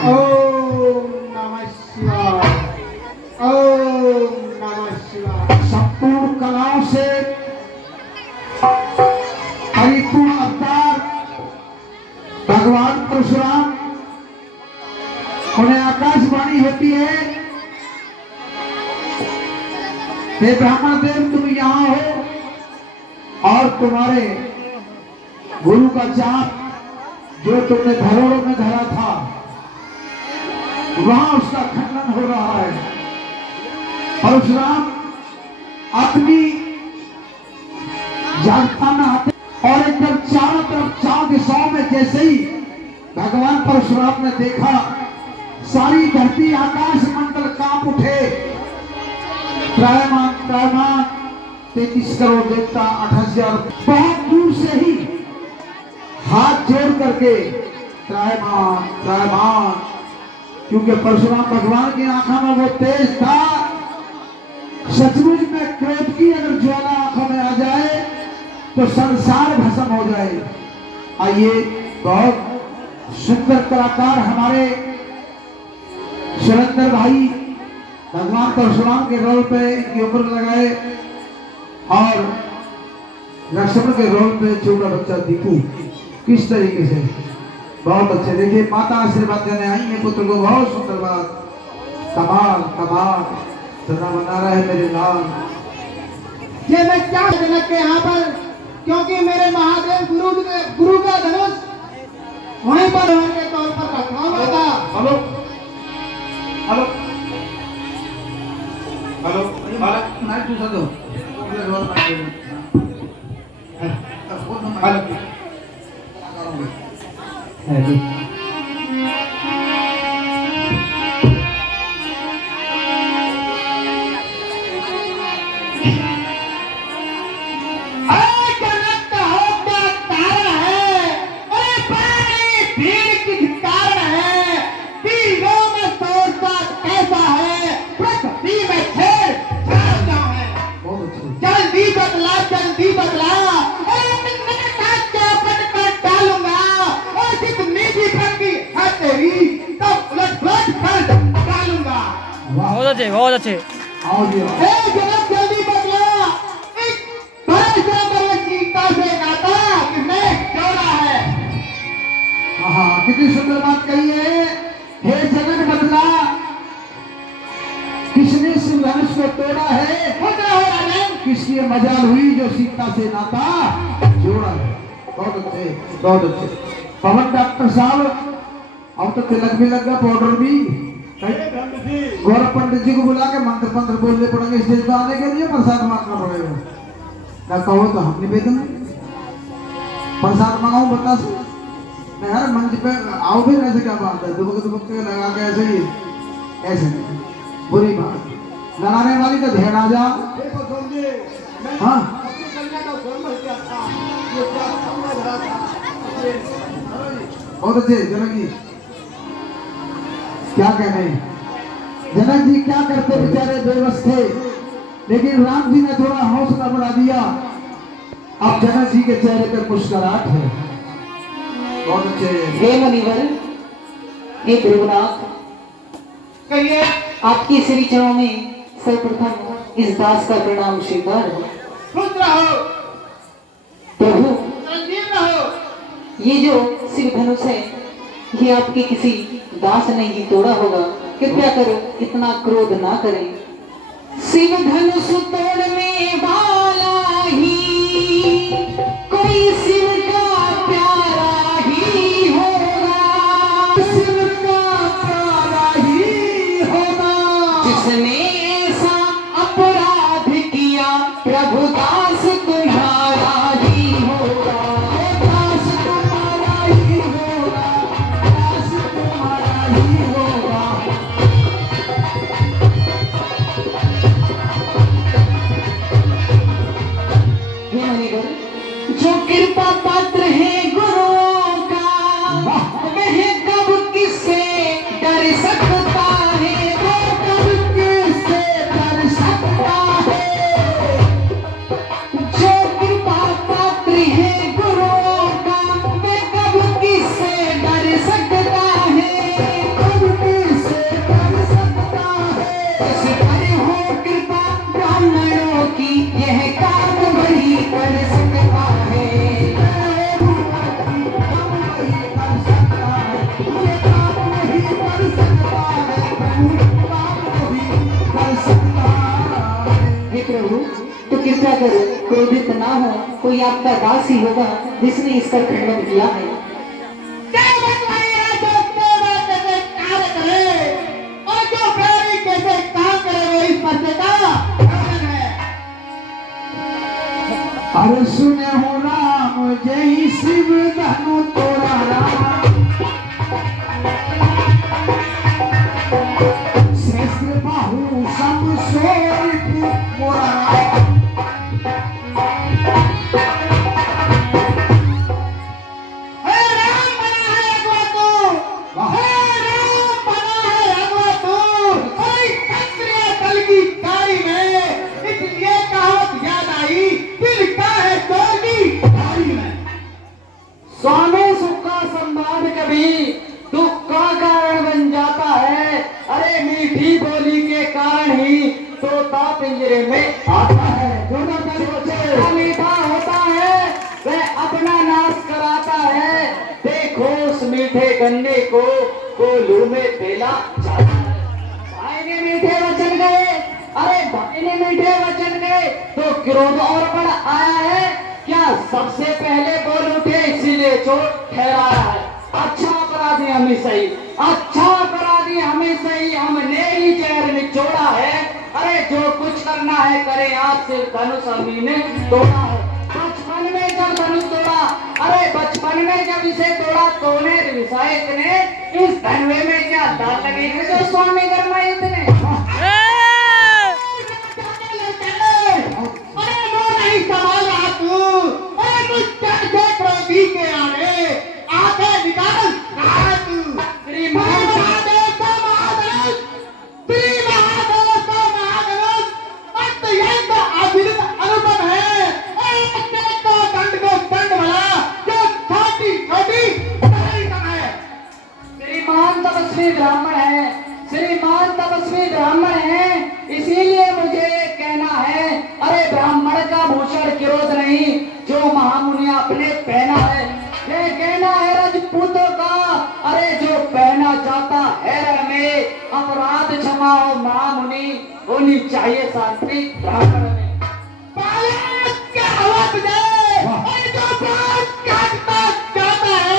ओम नमः शिवाय, ओम नमः शिवाय। संपूर्ण कलाओं से परिपूर्ण अवतार भगवान परशुराम, उन्हें आकाशवाणी होती है, हे ब्राह्मण देव तुम यहाँ हो और तुम्हारे गुरु का चाप जो तुमने धरोहरों में धरा था वहां उसका खंडन हो रहा है। परशुराम अपनी जागता में आते और एकदम चारों तरफ चार दिशाओं में जैसे ही भगवान परशुराम ने देखा सारी धरती आकाश मंडल कांप उठे। त्रायमान त्रायमान 33 करोड़ देवता 8,000 बहुत दूर से ही हाथ जोड़ करके त्रायमान त्रायमान, क्योंकि परशुराम भगवान की आंखों में वो तेज था। सचमुच में क्रोध की अगर ज्वाला आंखों में आ जाए तो संसार भस्म हो जाए। आइए, बहुत सुंदर कलाकार हमारे सुरेंद्र भाई भगवान परशुराम के रोल पे इनकी उम्र लगाए और लक्ष्मण के रोल पे छोटा बच्चा दीपू किस तरीके से बहुत अच्छे। देखिए माता आशीर्वाद देने आई है पुत्र को, बहुत सुंदर बात, कमाल कमाल, सदा बना रहे मेरे लाल। ये मैं क्या जनक के यहाँ पर, क्योंकि मेरे महादेव गुरु का धनुष वहीं पर होने के तौर पर रखा हुआ था। हेलो हेलो हेलो नहीं पूछा दो हेलो बहुत अच्छे। आओ जी जल्दी बदला, एक बड़े से बड़े गीता से गाता किसने जोड़ा है। हाँ, कितनी सुंदर बात कही है। हे जगत बदला, किसने शिव धनुष को तोड़ा है? खुद रहो राजन, किसकी मजाल हुई जो सीता से नाता जोड़ा है। बहुत अच्छे बहुत अच्छे। पवन डॉक्टर साहब, अब तो तिलक भी लग गया, पाउडर भी। गौरव पंडित जी को बुला के मंत्र पंत्र बोलने पड़ेंगे स्टेज पर आने के लिए, प्रसाद मांगना पड़ेगा। ना कहो तो हम निवेदन प्रसाद मांगाऊं बता से मैं हर मंच पे आओ भी ऐसे क्या बात है, दुबक के लगा के ऐसे ही ऐसे नहीं, बुरी बात। लगाने वाली का ध्यान आ जा। हाँ बहुत अच्छे जनक जी, क्या कहने जनक जी क्या करते, बेचारे बेबस थे, लेकिन राम जी ने थोड़ा हौसला बढ़ा दिया। अब जनक जी के चेहरे पर मुस्कुराहट है। बहुत अच्छे। हे मुनिवर, हे देवनाथ, कहिए आपकी श्री चरणों में सर्वप्रथम इस दास का प्रणाम स्वीकार हो। खुश रहो प्रभु, संजीव रहो। ये जो शिव धनुष है ये आपके किसी दास ने ही तोड़ा होगा, कृपया करो इतना क्रोध ना करें। शिव धनुष तोड़ने वाला ही कोई शिव का प्यारा ही होगा, शिव का प्यारा ही होगा। जिसने ऐसा अपराध किया प्रभु दास तुम्हारा ही होगा, दास तुम्हारा ही होगा, दास तुम्हारा ही होगा। अगर क्रोधित ना हो, कोई आपका दास ही होगा जिसने इसका खंडन किया है। केवट वही है जो सेवा कैसे कार्य करे और जो प्रेमी कैसे काम करे, वो इस पर्चे का खंडन है। अरे सुने हो राम जय शिव धनु तोरा राम, शस्त्र बाहु सब सोई मोरा राम। हे राम बना है अगवा तू, हे राम बना है अगवा तू, और इस क्षत्रिय दल की कारी में इसलिए कहावत याद आई, दिल का है चोर की कारी में। स्वामी सुख का संवाद कभी दुख का कारण बन जाता है। अरे मीठी बोली के कारण ही तोता पिंजरे में आता है। जो मीठा होता है वह अपना नाश कराता है। देखो उस मीठे गन्ने को कोल्हू में फेला जाता है। भाई ने मीठे वचन गए, अरे भाई ने मीठे वचन गए तो क्रोध और बढ़ आया है क्या? सबसे पहले बोल उठे इसीलिए चोट ठहरा है। अच्छा अपराधी हमें सही, अच्छा अपराधी हमें सही, हमने ही जहर निचोड़ा है। अरे जो कुछ करना है करे, आज से धनुष हमने ने तोड़ा है। बचपन में जब धनुष तोड़ा, अरे बचपन में जब इसे तोड़ा तोने विषायक ने, इस धनवे में क्या दाल लगी है जो स्वामी गर्मायुध ने? अरे वो नहीं संभाल रहा तू, अरे तू चढ़ क्रोधी के आने आके निकाल कहा तू। श्री महादेव का महाधनुष, श्री महादेव का धनुष अत्यंत अभिनव अनुपम है। एक तो दंड को दंड भला जो छोटी छोटी है। श्रीमान तपस्वी ब्राह्मण है, श्रीमान तपस्वी ब्राह्मण है, इसीलिए मुझे कहना है। अरे ब्राह्मण का भूषण क्रोध नहीं जो महामुनि आपने पहना है, ये कहना है राजपूतों का। अरे जो पहना जाता है रण में, अपराध क्षमा हो महामुनि, होनी चाहिए शांति ब्राह्मण में। बालक क्या हुआ तुझे? अरे जो बात काटता जाता है,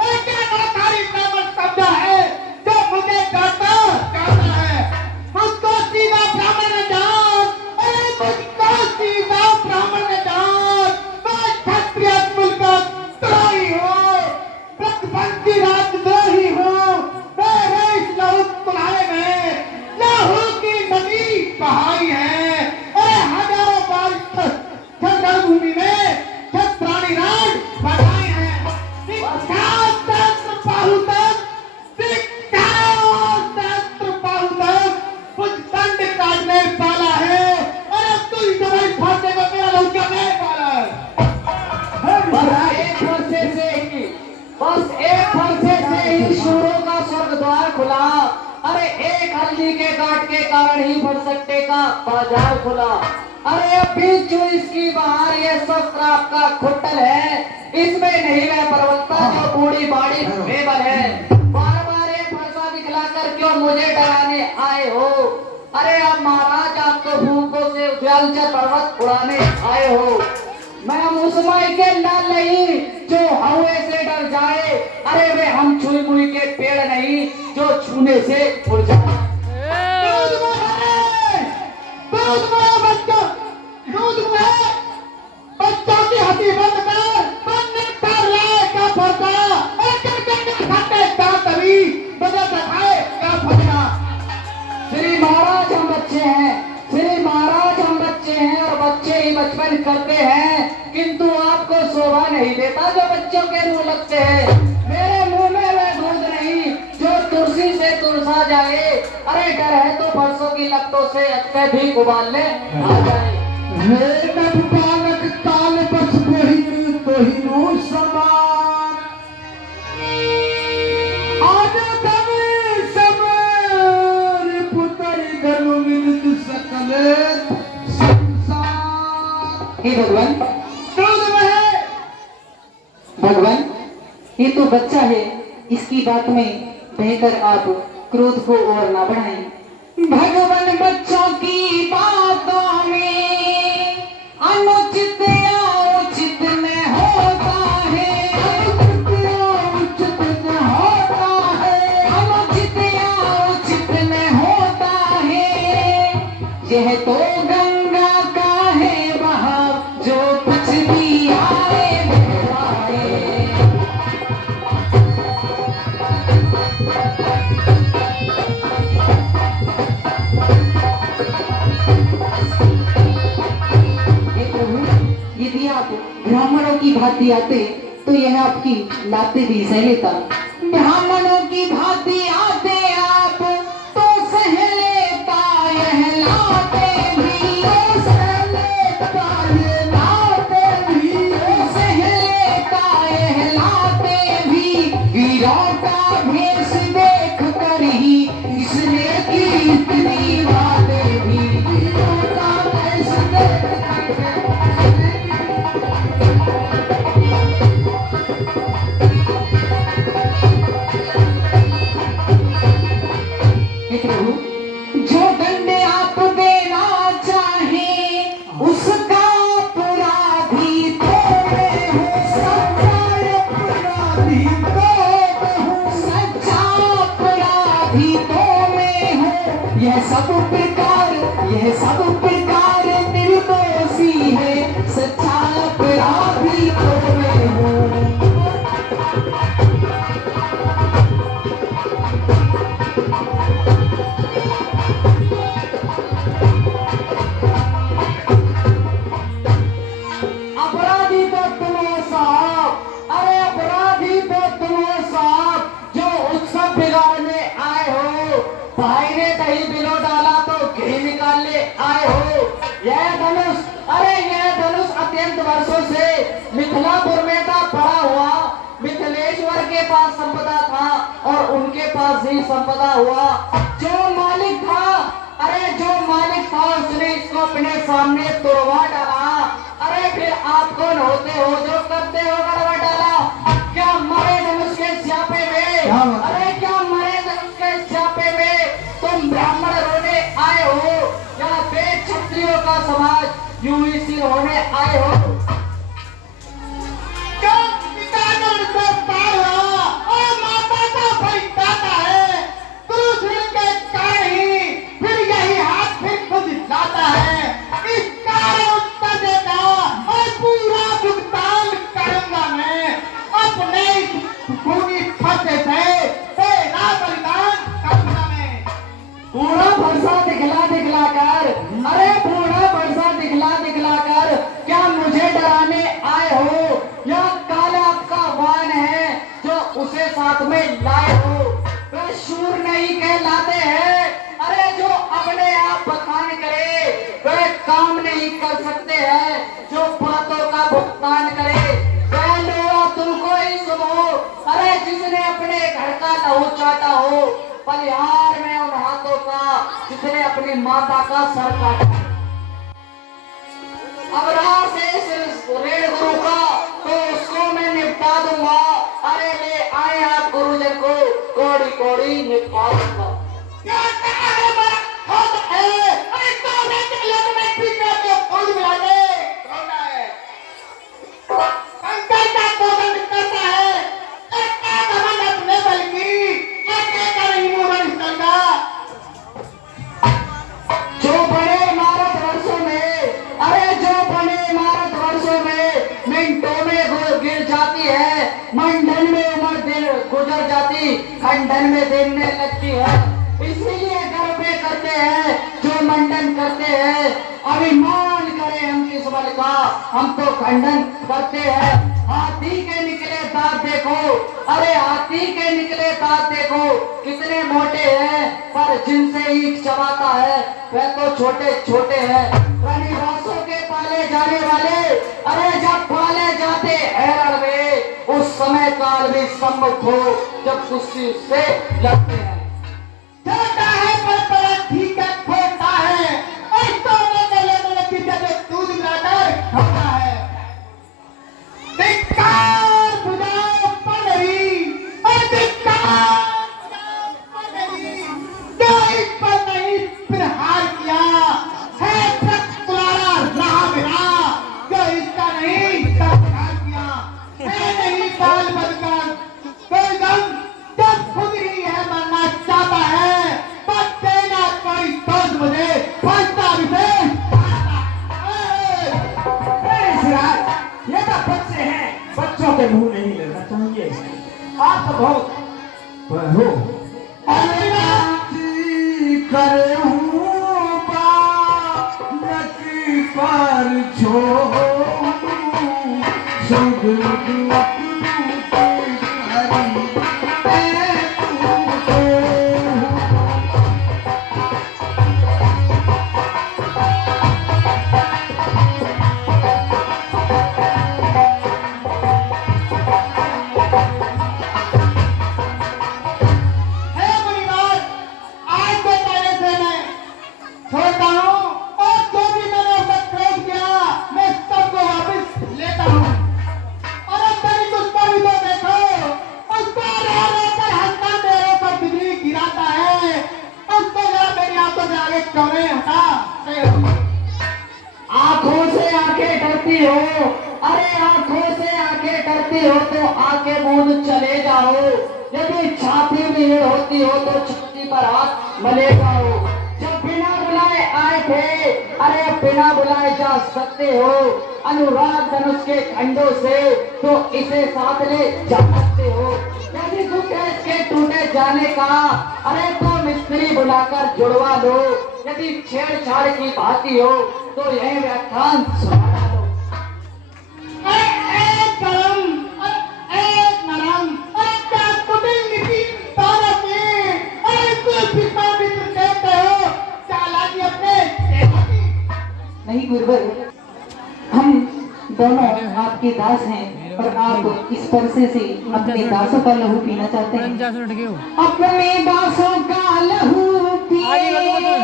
अरे क्या नौकारी ब्राह्मण समझा है जो मुझे काटता जाता है। मुझको सीधा ब्राह्मण न जान, अरे मुझको सीधा ब्राह्मण न जान। मैं क्षत्रिय कुल का द्रोही हूँ, प्रतिबंधी राजद्रोही हूँ। मेरे इस लहू तुम्हारे में लहू की नदी बहाई है। अरे हजारों बार छत्तर भूमि में छत्राणी राज बनाए हैं। विख्यात शस्त्र पाहुतक, विख्यात शस्त्र पाहुतक कुछ दंड काटने वाला है। अरे तू इस फांसे को मेरा लौटा नहीं पाला है। बस एक फरसे से ही, बस एक फरसे से ही शूरों का स्वर्ग द्वार खुला। अरे एक हल्दी के काट के कारण ही फरसट्टे का बाजार खुला। अरे अब भी जो इसकी बाहर ये शस्त्र आपका खुट्टल है, इसमें नहीं वह प्रवक्ता जो बूढ़ी बाड़ी बेबल है। बार बार ये फरसा दिखलाकर क्यों मुझे डराने आए हो? अरे अब महाराज आप तो भूखों से उद्यालचर पर्वत उड़ाने आए हो। मैं उस माई के लाल नहीं जो हवे से डर जाए। अरे वे हम छुई मुई के पेड़ नहीं जो छूने से उड़ जाए। दूध में बच्चों, दूध में बच्चों की हंसी बंद कर, बनने कर लाए का फरसा, खाते का तभी बजा दिखाए का फरसा। श्री महाराज हम बच्चे हैं, श्री महाराज हम बच्चे हैं और बच्चे ही बचपन करते हैं, किंतु आपको शोभा नहीं देता जो बच्चों के मुंह लगते हैं। मेरे मुंह में वह दूध नहीं जो तुलसी से तुलसा जाए। अरे डर है तो फरसों की लपटों से अत्यधिक उबालने आ जाए। हे नभ बालक काल बस बहिन तोहिनु समान, आज तब समर पुत्र गनु विद सकल संसार। हे भगवान, दूध में है भगवान ये तो बच्चा है, इसकी बात में बहकर आप क्रोध को और ना बढ़ाएं। भगवान बच्चों की बातों में भांति आते तो यह आपकी लाते भी सह लेता। ब्राह्मणों की भांति आते आप तो सह लेता यह लाते भी, तो सह लेता यह लाते भी, तो सह लेता यह लाते भी। गिरौटा भेष देख कर ही इसने की इतनी बातें भी, गिरौटा भेष देख कर हे प्रभु, जो दंड आप देना चाहे उसका अपराधी तो मैं हूँ, सच्चा अपराधी तो मैं हूँ, सच्चा अपराधी तो मैं हूँ। यह सब प्रकार निर्दोषी है, सच्चा अपराधी तो मैं हूँ। अपराधी तो तुम हो साहब, अरे अपराधी तो तुम हो साहब, जो उत्सव बिगाड़ने आए हो। भाई ने दही बिलो डाला तो घी निकालने आए हो। यह धनुष, अरे यह धनुष अत्यंत वर्षों से मिथिलापुर में था पड़ा हुआ। मिथिलेश्वर के पास संपदा था और उनके पास ही संपदा हुआ। जो मालिक था, अरे जो मालिक था उसने इसको अपने सामने तोड़वा डाला। अरे फिर आप कौन होते हो जो करते हो गड़बड़ डाला? क्या मरे धनुष के स्यापे में, अरे क्या मरे धनुष के स्यापे में तुम ब्राह्मण रोने आए हो या वेद क्षत्रियों का समाज यूं ही सिर होने आए हो? जो पिता ने उनको पाला और माता का परिदाता है, पुरुष के कारण ही फिर यही हाथ फिर खुद लाता है। इस कारण उत्तर देता और पूरा भुगतान करूंगा मैं अपने खूनी खर्चे से, तेरा बलिदान करूंगा मैं। पूरा भरसा दिखला कर, अरे पूरा भरसा दिखला कर क्या मुझे डराने आए हो? या काला आपका वाहन है जो उसे साथ में लाए हो? वह शूर नहीं कहलाते हैं, अरे जो अपने आप बखान करे वह काम नहीं कर सकते हैं, जो बातों का भुगतान करे वह लोहा तुमको ही शुभ हो। अरे जिसने अपने घर का लहू चाटा हो, बलिहार में उन हाथों का जिसने अपनी माता का सर काटा। अब रहा शेष ऋण गुरु का तो उसको मैं निपटा दूंगा। अरे ले आए आप गुरुजन को कौड़ी कौड़ी निपटा दूंगा। क्या कहा है मेरा खुद है? अरे कौन है जो लोग में पीछे को फूल मिला दे? कौन है? कंकर का कोदंड करता है, एक घमंड अपने बल की, एक नहीं मूरन चलता। जो बड़े इमारत वर्षों में, अरे जो बड़े इमारत वर्षों में मिनटों में गिर जाती है, मंडन में उम्र दिन गुजर जाती, खंडन में दिन लगती है। इसीलिए घर पे करते हैं जो मंडन करते हैं। अभिमान करें हम किस बल का, हम तो खंडन करते हैं। हाथी के निकले दांत देखो, अरे हाथी के निकले दांत देखो कितने मोटे हैं, पर जिनसे ईख चबाता है वह तो छोटे छोटे हैं। रनिवासों के पाले जाने वाले, अरे जब पाले जाते हैरण में, उस समय काल भी सम्मुख हो जब कुश्ती से लड़ते हैं। छोटा है पर बड़ा ठीक है, खोटा है और दोनों के लिए पीछे जो दूध मिलाकर खाता है। धिक्कार बुझाओ पनरी, और धिक्कार बुझाओ पनरी, जो इस पर नहीं प्रहार किया है तुम्हारा राह मेरा, जो इसका नहीं प्रहार किया है नहीं बाल बदकर कोई गम जब खुद ही है मरना चाहता है, पर देना कोई दोस्त मुझे फंसता भी से ये तो बच्चे हैं, बच्चों के मुंह नहीं लेना चाहिए। आप तो बहुत हो करे हूँ बालक पर छो शुभ आंखों से आंखें डरती हो, अरे आंखों से आंखें डरती हो तो आंखें मूंद चले जाओ। यदि छाती में भीड़ होती हो तो छाती पर हाथ मले जाओ। जब बिना बुलाए आए थे, अरे अब बिना बुलाए जा सकते हो। अनुराग धनुष के खंडों से तो इसे साथ ले जा सकते हो। यदि दुख है इसके टूटे जाने का, अरे तो मिस्त्री बुलाकर जुड़वा लो। यदि छेड़छाड़ की बाती हो तो यह व्याख्यान सुना लो। अरे एक गरम, अरे एक नरम, अरे क्या कुटिल नीति तारक में, अरे कुछ पिता मित्र कहते हो, चालाकी अपने सेवा की। नहीं गुरुवर, हम दोनों आपके दास हैं और आप इस परसे से अपने दासों का लहू पीना चाहते हैं। 50 मिनट के हो। अपने दासों का लहू आगे बढ़ो, पिए,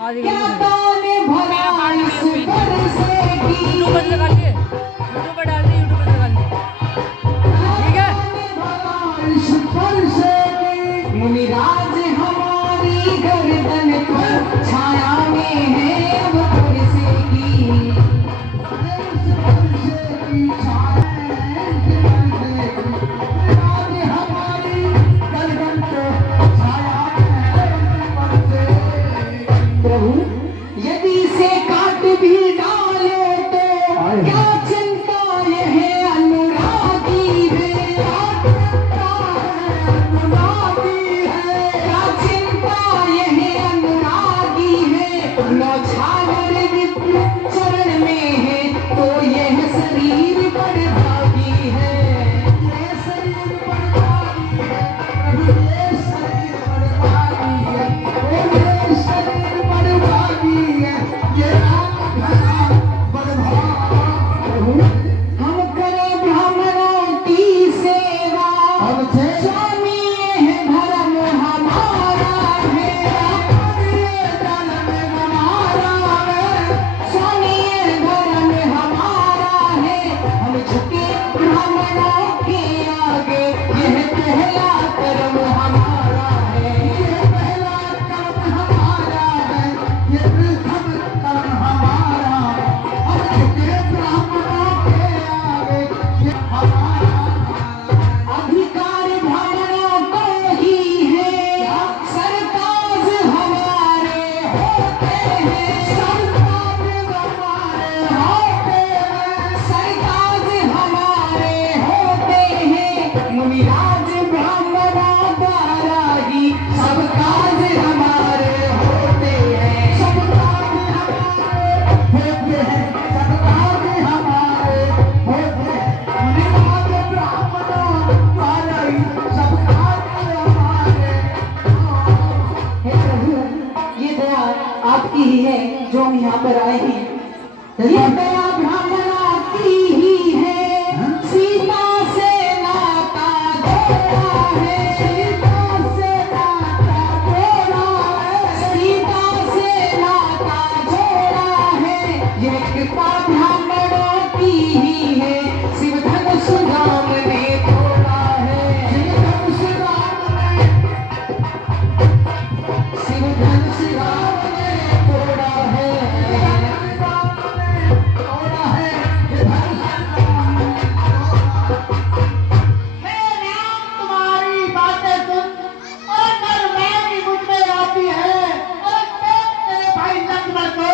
आगे क्या बढ़ो। ताने भरा इस परसे की। यूट्यूब पर लगा लिए, यूट्यूब पर डाल दिए, यूट्यूब पर लगा लिए। ठीक है। इस परसे की मुनिराज हमारी गर्दन पर छाया में है अब परसे की। प्रभु यदि इसे काट भी डालो तो क्या चिंता, यह अनुरागी है। क्या चिंता, यह अनुरागी है। नौछावर विप्र चरण में है तो यह शरीर बड़ भागी है। ये शरीर बड़भागी है, प्रभु ये शरीर बड़भागी है, ओ ये शरीर बड़भागी है, ये आत्मा बड़भागी है। हम करें ब्राह्मणों की सेवा, हम थे स्वामी यह धर्म हमारा है। ये जन्म हमारा है, स्वामी यह धर्म हमारा है। हम झुके ब्राह्मणों के आगे, यह पहला कर्म हमारा है। ये पहला कर्म हमारा है, ये प्रथम कर्म हमारा है। हम झुके ब्राह्मणों के आगे, ये हमारा है। अधिकार ब्राह्मणों को ही है, सरताज हमारे होते हैं। सरताज हमारे होते हैं, सरताज हमारे होते हैं। मुनिराज ब्राह्मणों द्वारा ही सब काज हमारे होते हैं। सब काम हमारे होते हैं, सब काम हमारे होते हैं। निवास ब्राह्मणों द्वारा ही सब काम हमारे हे प्रभु, ये दया आपकी ही है जो हम यहाँ पर आए हैं। ये दया ब्राह्मणों की ही है। सीता से नाता जोड़ा है। सीता से नाता जोड़ा है। सीता से नाता जोड़ा है। ये कृपा ब्राह्मणों की ही है। शिव धनुष राम ने तोड़ा है। शिव धनुष राम ने तोड़ा है। हे राम तुम्हारी बातें सुन, और नरमाई मुझ में आती है, और देख तेरे भाई लक्ष्मण को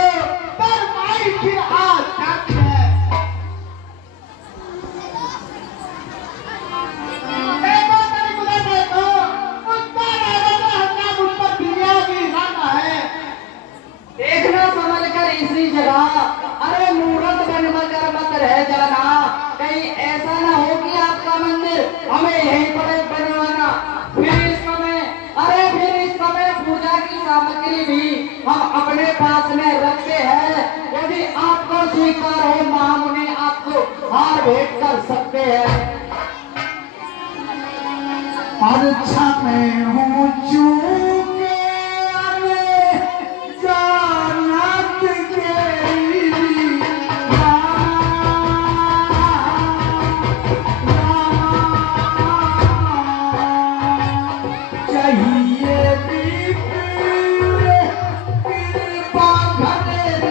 नरमाई फिर आ जाती है। देखो तेरी गुजर देखो, उसका नजर हमने मुझ पर दुनिया की राना है। देखना समझ कर इसी जगह, अरे मूर्त बनकर मत रह जाना। कहीं ऐसा ना हो कि आपका मंदिर हमें यहीं पर बनवाना। फिर इस समय पूजा की सामग्री भी हम अपने पास में रखते हैं। यदि आपको स्वीकार हो तो हम उन्हें आपको हार भेंट कर सकते हैं। अच्छा मैं हूँ चूके जानत चाहिए कृपा घने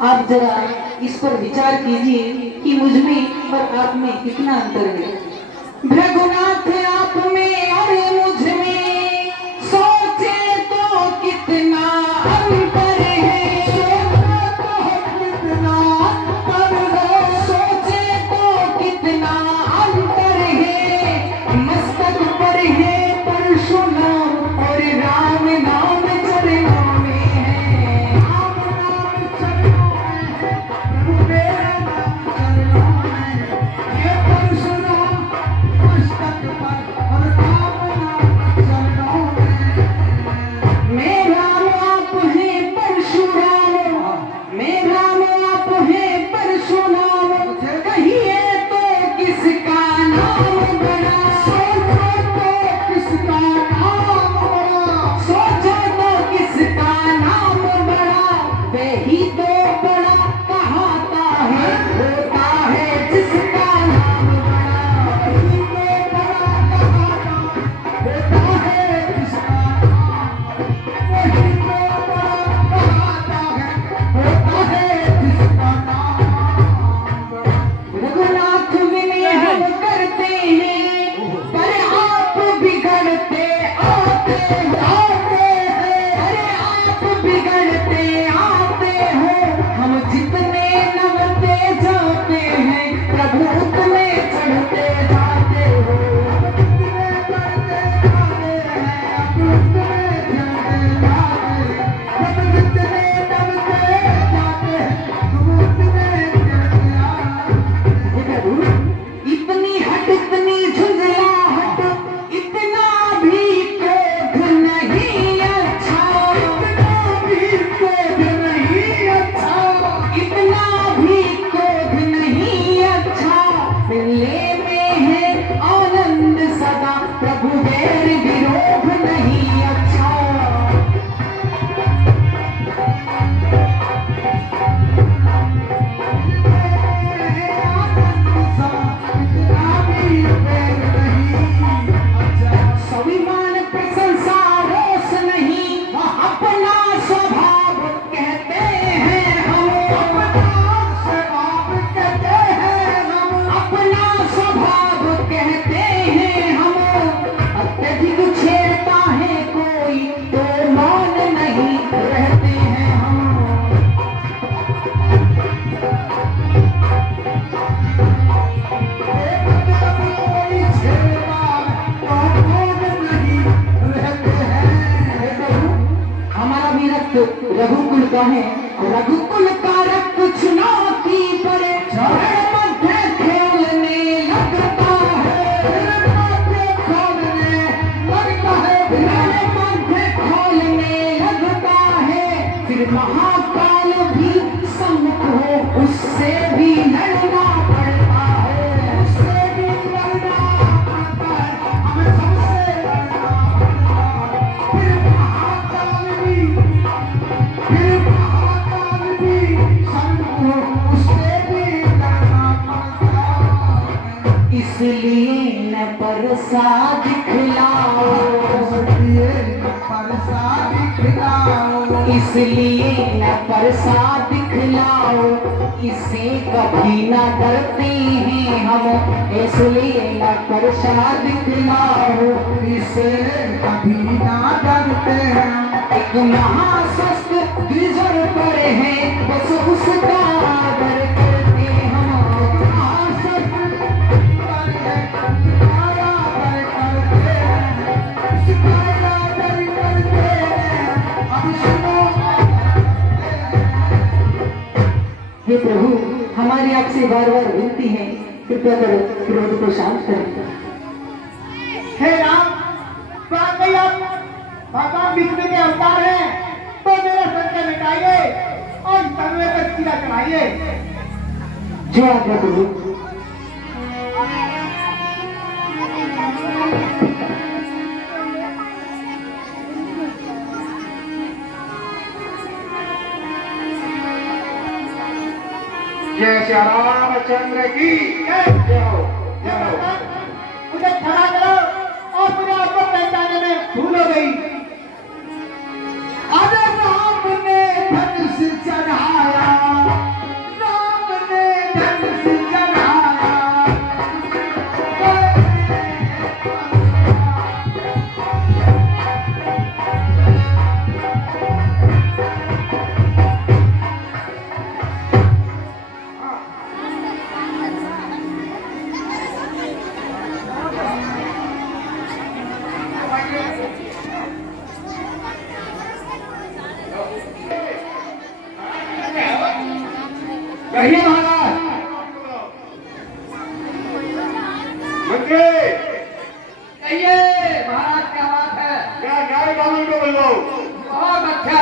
आप जरा इस पर विचार कीजिए कि मुझ में और आप में कितना अंतर है। भृगुनाथ आप में और मुझ में सोचे तो कितना अंतर है। सोचे तो कितना अंतर है। मस्तक पर है परशुराम और राम नाम चरणों में है। राम नाम चरणों में है, प्रभु मेरा नाम चरणों में है। ये परशुराम मस्तक पर और राम नाम चरणों में है। मेरा आप है परशुराम, मेरा आप है परशुराम, कहिए तो किसका नाम बड़ा। सोचो तो किसका नाम बड़ा, सोचो तो किसका नाम बड़ा, वही तो बड़ा कहाता है, होता है जिसका नाम बड़ा। वही तो बड़ा कहाता होता है जिसका नाम, वही तो बड़ा कहाता है होता है जिसका नाम बड़ा। रघुनाथ विनय हम करते हैं, पर आप बिगड़ते आते हो। अरे आप बिगड़ते आते हो, हम जितने नमते जाते हैं प्रभु उतने चढ़ते जाते हो। जितने करते जाते हैं अपने चलते जाते हैं, हम जितने दबते जाते हैं तुम उतने चढ़ते आते हैं। इतनी हट इतनी झुंझलाहट, इतना भी क्रोध नहीं अच्छा। इतना भी क्रोध नहीं अच्छा, इतना भी क्रोध नहीं अच्छा। मिलने में है आनंद सदा, प्रभु वैर विरोध नहीं अच्छा। इतना भी प्रेम नहीं अच्छा। स्वाभिमान प्रशंसा रोष नहीं, अपना स्वभाव कहते हैं हम। अपना स्वभाव कहते हैं हम, अपना स्वभाव कहते हैं हम। अत्यधिक छेड़ता है कोई तो मौन नहीं रहते हैं हम। जब कोई छेड़ता है तो मौन नहीं रहते हैं। हमारा भी रक्त रघुकुल का है, रघुकुल का रक्त चुनौती पर रण मध्य खेलने लगता है। खोलने लगता है, रण मध्य खोलने लगता है। फिर महाकाल भी सम्मुख हो, उससे भी लड़ना पड़ता है। उससे भी लड़ना पड़ता है, हमें सबसे लड़ना पड़ता है। फिर महाकाल भी सबको उससे भी लड़ना पड़ता है। इसलिए न परसा दिखलाओ, इसलिए परसा दिखलाओ, इसलिए न परसा दिखलाओ, इससे कभी न डरते हैं हम। इसलिए न परसा दिखलाओ, इसे कभी ना डरते हैं। एक महाशस्त्र गिरजर पर है, बस उसका आदर करते हम। महाशस्त्र पर है, उसका आदर करते हैं, उसका आदर करते हैं। अब सुनो हे प्रभु, हमारी आपसे बार बार विनती है, कृपया कर क्रोध को शांत करें। हे राम, वाकई आप भगवान विष्णु के अवतार हैं, तो मेरा संकट मिटाइए और तनवे पर चीरा चढ़ाइए। जो आज्ञा प्रभु। जय श्री रामचंद्र की जय हो, जय हो। मुझे क्षमा करो और मुझे आपको पहचानने में भूल हो गई। अरे राम ने धनुष चढ़ा कहिए महाराज। मंत्री कहिए महाराज, क्या बात है? क्या न्याय कानून को बोलो बहुत अच्छा।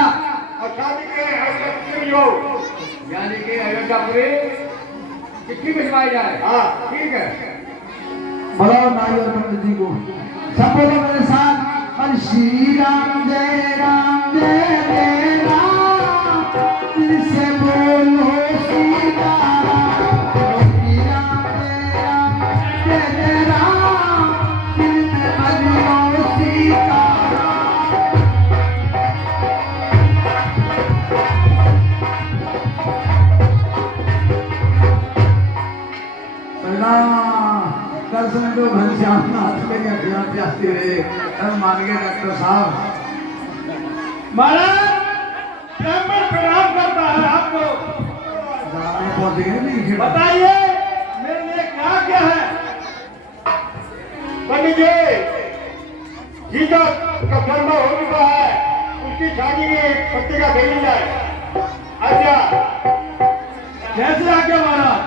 और शादी के हो यानी कि अयोध्यापुरी चिट्ठी भिजवाई जाए। हाँ ठीक है। बुलाओ नाई और पंडित जी को। सब बोलो मेरे साथ, और श्री राम जय राम जय जय राम, दिल से बोलो सीता राम। श्री राम जय जय राम, दिल में बजो सीता दर्शन को घनश्याम नाथ के ज्ञान जाती रहे। हम मान गए डॉक्टर साहब। महाराज ब्राह्मण प्रणाम करता है आपको। जाने पहुंच गए नहीं। बताइए मेरे लिए क्या क्या है। पंडित जी जीता का संभव हो चुका है, उसकी शादी की पत्रिका भेजी जाए। अच्छा कैसे आगे महाराज।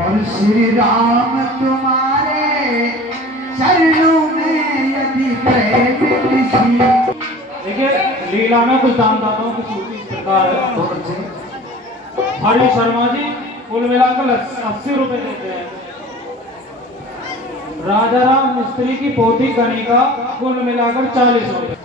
और श्री राम तुम्हारे चरणों में यदि प्रेम किसी। देखिए लीला में कुछ दानदाताओं की सूची इस प्रकार है। बहुत अच्छे। हरि शर्मा जी कुल मिलाकर 80 रुपए देते हैं। राजाराम मिस्त्री की पोती कनिका कुल मिलाकर 40 रुपए।